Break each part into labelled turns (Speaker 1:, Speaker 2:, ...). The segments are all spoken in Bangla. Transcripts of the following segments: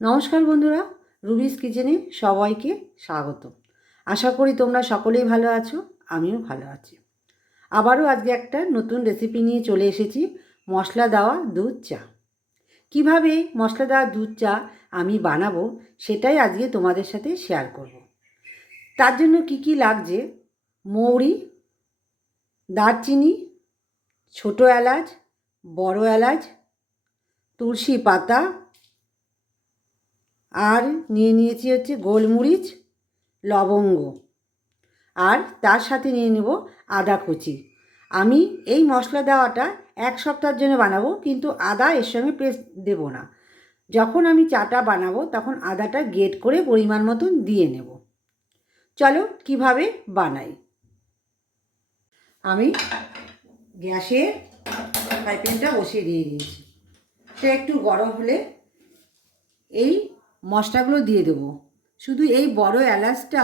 Speaker 1: নমস্কার বন্ধুরা, রুবিস কিচেনে সবাইকে স্বাগত। আশা করি তোমরা সকলেই ভালো আছো, আমিও ভালো আছি। আবারও আজকে একটা নতুন রেসিপি নিয়ে চলে এসেছি, মশলা দেওয়া দুধ চা। কীভাবে মশলা দেওয়া দুধ চা আমি বানাবো সেটাই আজকে তোমাদের সাথে শেয়ার করব। তার জন্য কি কি লাগছে? মৌরি, দারচিনি, ছোটো এলাচ, বড় এলাচ, তুলসী পাতা আর নিয়ে নিয়েছি হচ্ছে গোলমরিচ, লবঙ্গ। আর তার সাথে নিয়ে নেব আদা কুচি। আমি এই মশলা দেওয়াটা এক সপ্তাহের জন্য বানাবো, কিন্তু আদা এর সঙ্গে পেস্ট দেবো না। যখন আমি চাটা বানাবো, তখন আদাটা গেট করে পরিমাণ মতন দিয়ে নেব। চলো কীভাবে বানাই। আমি গ্যাসে ফ্রাই প্যানটা বসিয়ে দিয়ে দিয়েছি। সেটা একটু গরম হলে এই মশলাগুলো দিয়ে দেবো। শুধু এই বড় এলাচটা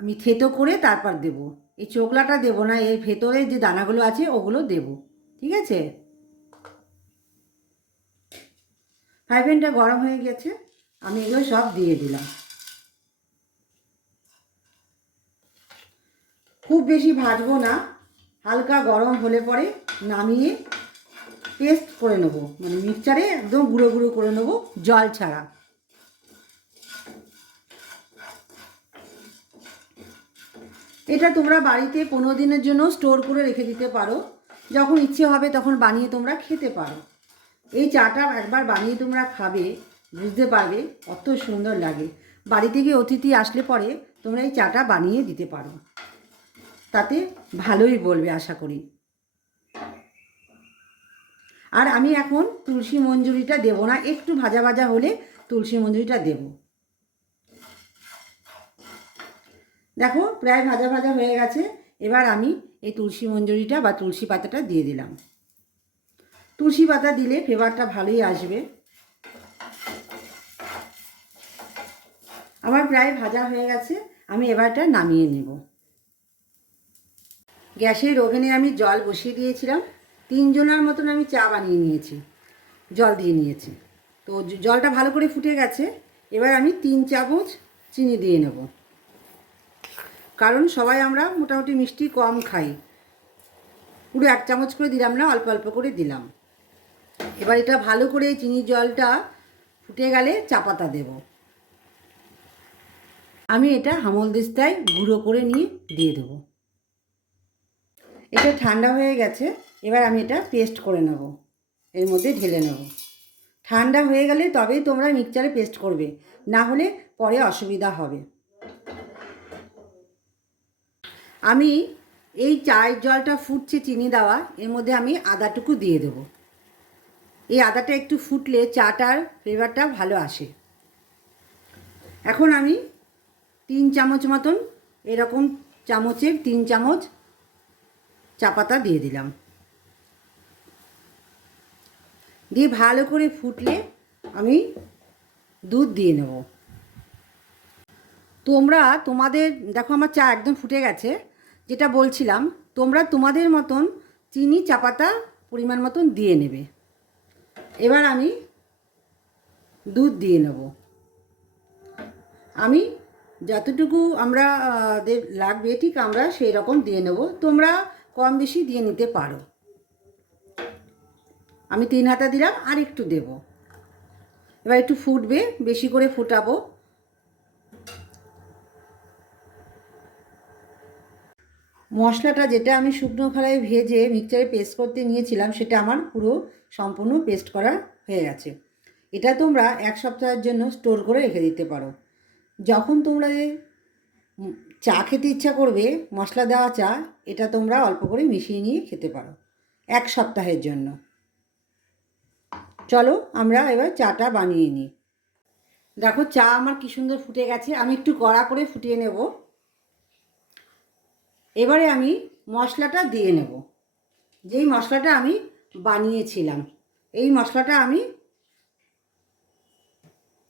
Speaker 1: আমি থেতো করে তারপর দেব। এই চোকলাটা দেবো না, এর ভেতরে যে দানাগুলো আছে ওগুলো দেব, ঠিক আছে? ফ্রাই প্যানটা গরম হয়ে গেছে, আমি এগুলো সব দিয়ে দিলাম। খুব বেশি ভাজবো না, হালকা গরম হলে পরে নামিয়ে পেস্ট করে নেব মানে মিক্সচারে একদম গুঁড়ো গুঁড়ো করে নেব জল ছাড়া। এটা তোমরা বাড়িতে পনেরো দিনের জন্য স্টোর করে রেখে দিতে পারো। যখন ইচ্ছে হবে তখন বানিয়ে তোমরা খেতে পারো। এই চাটা একবার বানিয়ে তোমরা খাবে, বুঝতে পারবে কত সুন্দর লাগে। বাড়ি থেকে অতিথি আসলে পরে তোমরা এই চাটা বানিয়ে দিতে পারো। তাতে ভালোই বলবে আশা করি। আর আমি এখন তুলসী মঞ্জুরিটা দেবো না, একটু ভাজা ভাজা হলে তুলসী মঞ্জুরিটা দেব। দেখো, প্রায় ভাজা ভাজা হয়ে গেছে। এবার আমি এই তুলসী মঞ্জুরিটা বা তুলসী পাতাটা দিয়ে দিলাম। তুলসী পাতা দিলে ফ্লেভারটা ভালোই আসবে। আমার প্রায় ভাজা হয়ে গেছে, আমি এবারটা নামিয়ে নেব। গ্যাসের ওভেনে আমি জল বসিয়ে দিয়েছিলাম। তিনজনের মতন আমি চা বানিয়ে নিয়েছি। জল দিয়ে নিয়েছি। তো জলটা ভালো করে ফুটে গেছে। এবার আমি তিন চামচ চিনি দিয়ে নেব। কারণ সবাই আমরা মোটামুটি মিষ্টি কম খাই। পুরো এক চামচ করে দিলাম না, অল্প অল্প করে দিলাম। এবার এটা ভালো করে চিনির জলটা ফুটে গেলে চা পাতা দেব। আমি এটা হামল দিস্তায় গুঁড়ো করে নিয়ে দিয়ে দেবো। এটা ঠান্ডা হয়ে গেছে, এবার আমি এটা পেস্ট করে নেব। এর মধ্যে ঢেলে নেব। ঠান্ডা হয়ে গেলে তবেই তোমরা মিক্সচারে পেস্ট করবে, না হলে পরে অসুবিধা হবে। আমি এই চায়ের জলটা ফুটছে চিনি দেওয়া, এর মধ্যে আমি আদাটুকু দিয়ে দেবো। এই আদাটা একটু ফুটলে চাটার ফ্লেভারটা ভালো আসে। এখন আমি তিন চামচ মতন, এরকম চামচের তিন চামচ চা পাতা দিয়ে দিলাম। দিয়ে ভালো করে ফুটলে আমি দুধ দিয়ে নেব। তোমরা তোমাদের, দেখো আমার চা একদম ফুটে গেছে, যেটা বলছিলাম, তোমরা তোমাদের মতন চিনি চা পাতা পরিমাণ মতন দিয়ে নেবে। এবার আমি দুধ দিয়ে নেব। আমি যতটুকু আমরা লাগবে, ঠিক আমরা সেই রকম দিয়ে নেব। তোমরা কম বেশি দিয়ে নিতে পারো। আমি তিন হাতা দিলাম, আর একটু দেব। এবার একটু ফুটবে, বেশি করে ফুটাবো। মশলাটা যেটা আমি শুকনো খোলায় ভেজে মিক্সচারে পেস্ট করতে নিয়েছিলাম, সেটা আমার পুরো সম্পূর্ণ পেস্ট করা হয়ে গেছে। এটা তোমরা এক সপ্তাহের জন্য স্টোর করে রেখে দিতে পারো। যখন তোমরা চা খেতে ইচ্ছা করবে, মশলা দেওয়া চা, এটা তোমরা অল্প করে মিশিয়ে নিয়ে খেতে পারো, এক সপ্তাহের জন্য। চলো আমরা এবার চাটা বানিয়ে নিই। দেখো চা আমার কি সুন্দর ফুটে গেছে, আমি একটু কড়া করে ফুটিয়ে নেব। এবারে আমি মশলাটা দিয়ে নেব। যেই মশলাটা আমি বানিয়েছিলাম, এই মশলাটা আমি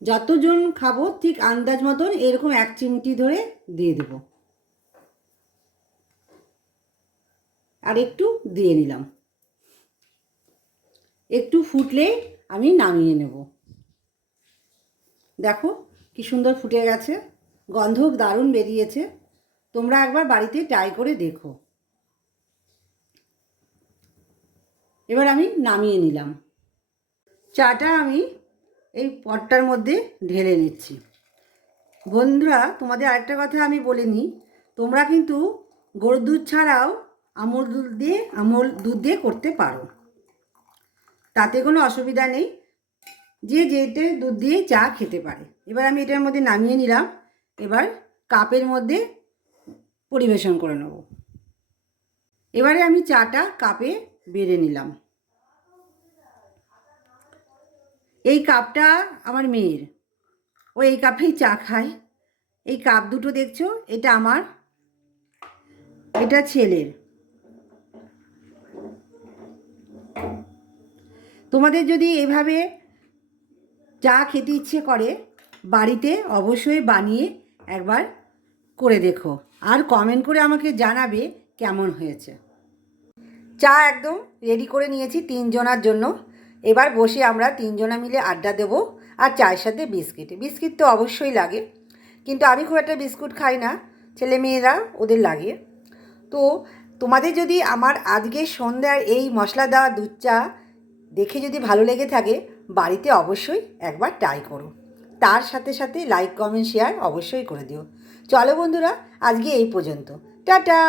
Speaker 1: যতজন খাব ঠিক আন্দাজ মতন এরকম এক চিমটি ধরে দিয়ে দেব। আর একটু দিয়ে নিলাম। একটু ফুটলে আমি নামিয়ে নেব। দেখো কি সুন্দর ফুটে গেছে, গন্ধ দারুণ বেরিয়েছে। তোমরা একবার বাড়িতে ট্রাই করে দেখো। এবার আমি নামিয়ে নিলাম। চাটা আমি এই পটটার মধ্যে ঢেলে নিচ্ছি। বন্ধুরা, তোমাদের আরেকটা কথা আমি বলে নিই তোমরা কিন্তু গরুর দুধ ছাড়াও আমুল দুধ দিয়ে, আমুল দুধ দিয়ে করতে পারো। তাতে কোনো অসুবিধা নেই। যে যেতে দুধ দিয়ে চা খেতে পারে। এবার আমি এটার মধ্যে নামিয়ে নিলাম। এবার কাপের মধ্যে পরিবেশন করে নেব। এবারে আমি চাটা কাপে বেড়ে নিলাম। এই কাপটা আমার মেয়ের। ও এই কাপেই চা খায়। এই কাপ দুটো দেখছ? এটা আমার, এটা ছেলের। তোমাদের যদি এভাবে চা খেতে ইচ্ছে করে, বাড়িতে অবশ্যই বানিয়ে একবার করে দেখো। আর কমেন্ট করে আমাকে জানাবে কেমন হয়েছে। চা একদম রেডি করে নিয়েছি তিনজনার জন্য। এবার বসে আমরা তিনজনা মিলে আড্ডা দেবো আর চায়ের সাথে বিস্কিট। বিস্কিট তো অবশ্যই লাগে। কিন্তু আমি খুব একটা বিস্কুট খাই না। ছেলে মেয়েরা ওদের লাগে। তো তোমাদের যদি আমার আজকে সন্ধ্যার এই মশলা দেওয়া দুধ চা দেখে যদি ভালো লেগে থাকে, বাড়িতে অবশ্যই একবার ট্রাই করো। তার সাথে সাথে লাইক কমেন্ট শেয়ার অবশ্যই করে দিও। চলো বন্ধুরা আজকে এই পর্যন্ত। টাটা!